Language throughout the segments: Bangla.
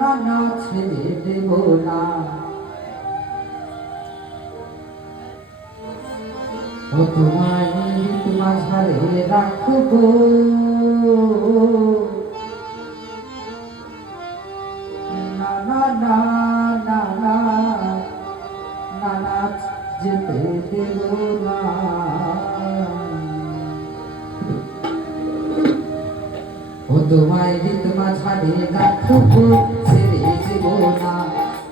না না ছেড়ে দেব না। ও তোমায় মাঝারে রাখবো, না না না না না না না যেতে দেব না। ও তোমায় মাঝারে রাখবো, ছেড়ে দেব না।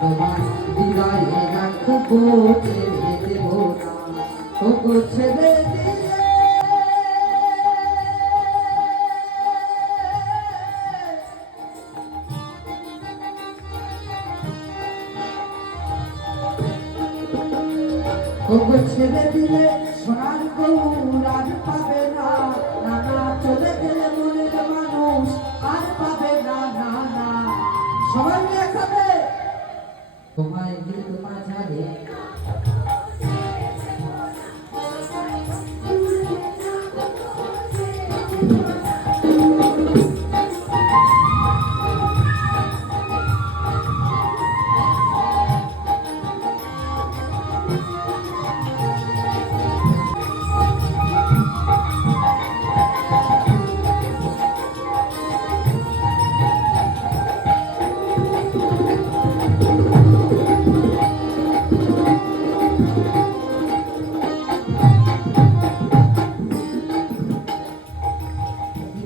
তোমার হৃদয়ে রাখবো, ছেড়ে দেব না। ও ছেড়ে দিলে ছেড়ে দিলে সোনার গৌর আর পাবে না। না না চলে গেলে মনের মানুষ আর পাবে না। না না সবাই একসাথে তোমায় গীত মাঝারে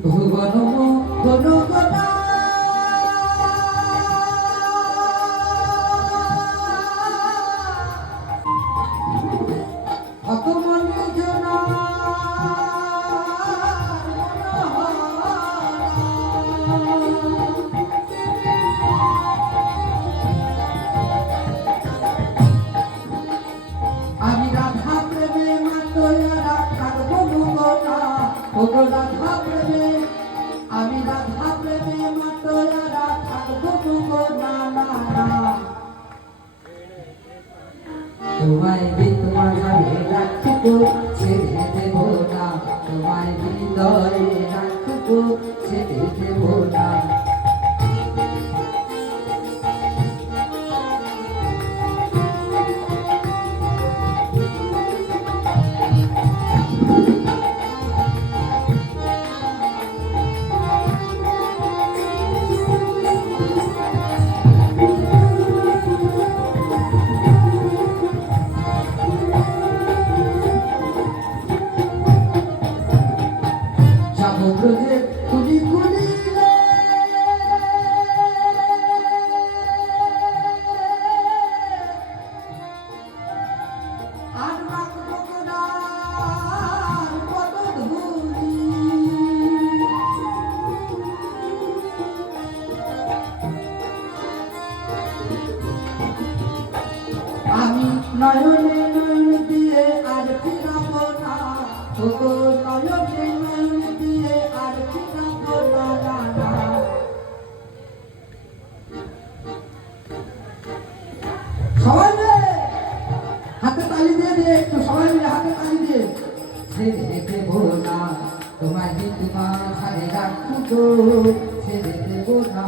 ভুবন ঘন ঘনা অকমনি জনা আমি রাধা প্রেমে মাতোয়ারা থাকবো মুগনা। ও রাধা প্রেমে আমি রাধা প্রেমে মাতোয়ারা থাকবো মুগনা। না না তোমায় গীত মাঝারে রাখবো, ছেড়ে দেব না। তোমায় হৃদয়ে রাখবো, ছেড়ে দেব না। ব্রজে কুলি কুলিলে আর রাখবো গোড়ার পদধূলি। আমি নয়নে নয়ন দিয়ে আর ফিরাবো না। ও নয়নে নয়ন দিয়ে আর ফিরাবো না। না না সবাই মিলে হাতে তালি দিয়ে দিয়ে একটু সবাই মিলে হাতে তালি দিয়ে ছেড়ে দেব না। তোমায় গীত মাঝারে রাখবো, ছেড়ে দেব না।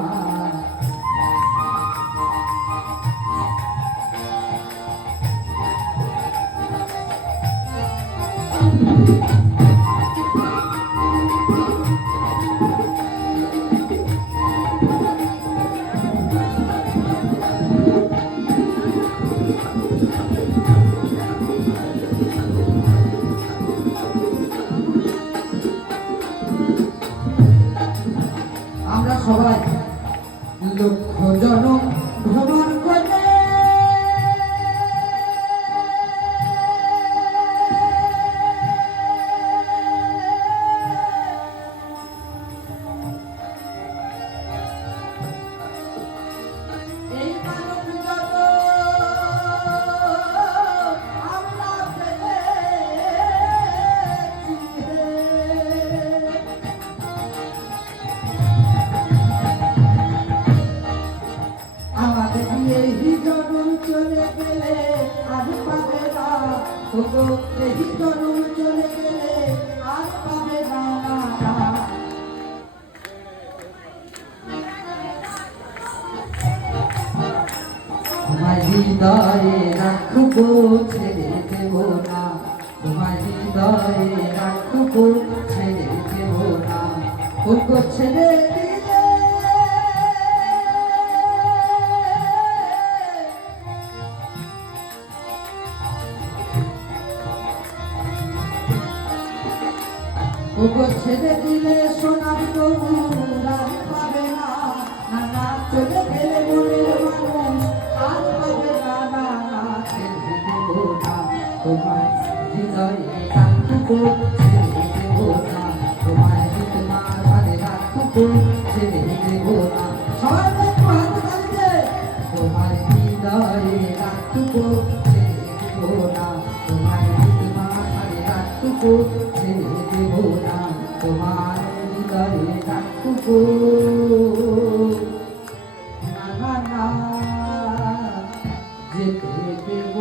আমরা সবাই লক্ষ জনম ভ্রমণ করে এই মানব জগৎ আমরা পেয়েছি। আমাদের এই জনম চলে গেলে আর পাবে না। এই জনম চলে গেলে আর পাবে না। না না তোমার হৃদয়ে রাখবো ছেড়ে দেব না, তোমার হৃদয়ে রাখবো ছেড়ে দেব না, ওগো ছেড়ে দিলে ওগো ছেড়ে দিলে সোনার গৌর আর পাবে না, না না চলে গেলে মনের মানুষ আর পাবে না, না না ছেড়ে দেব না, তোমার হৃদয়ে রাখবো ছেড়ে দেব না, তোমার হৃদয়ে রাখবো ছেড়ে দেব না। সবাই একটু হাতে তালি দিয়ে তোমার হৃদয়ে রাখবো ছেড়ে দেব না, তোমার হৃদয়ে রাখবো ছেড়ে দেব না, তোমার হৃদয়ে রাখবো না, না না যেতে দেব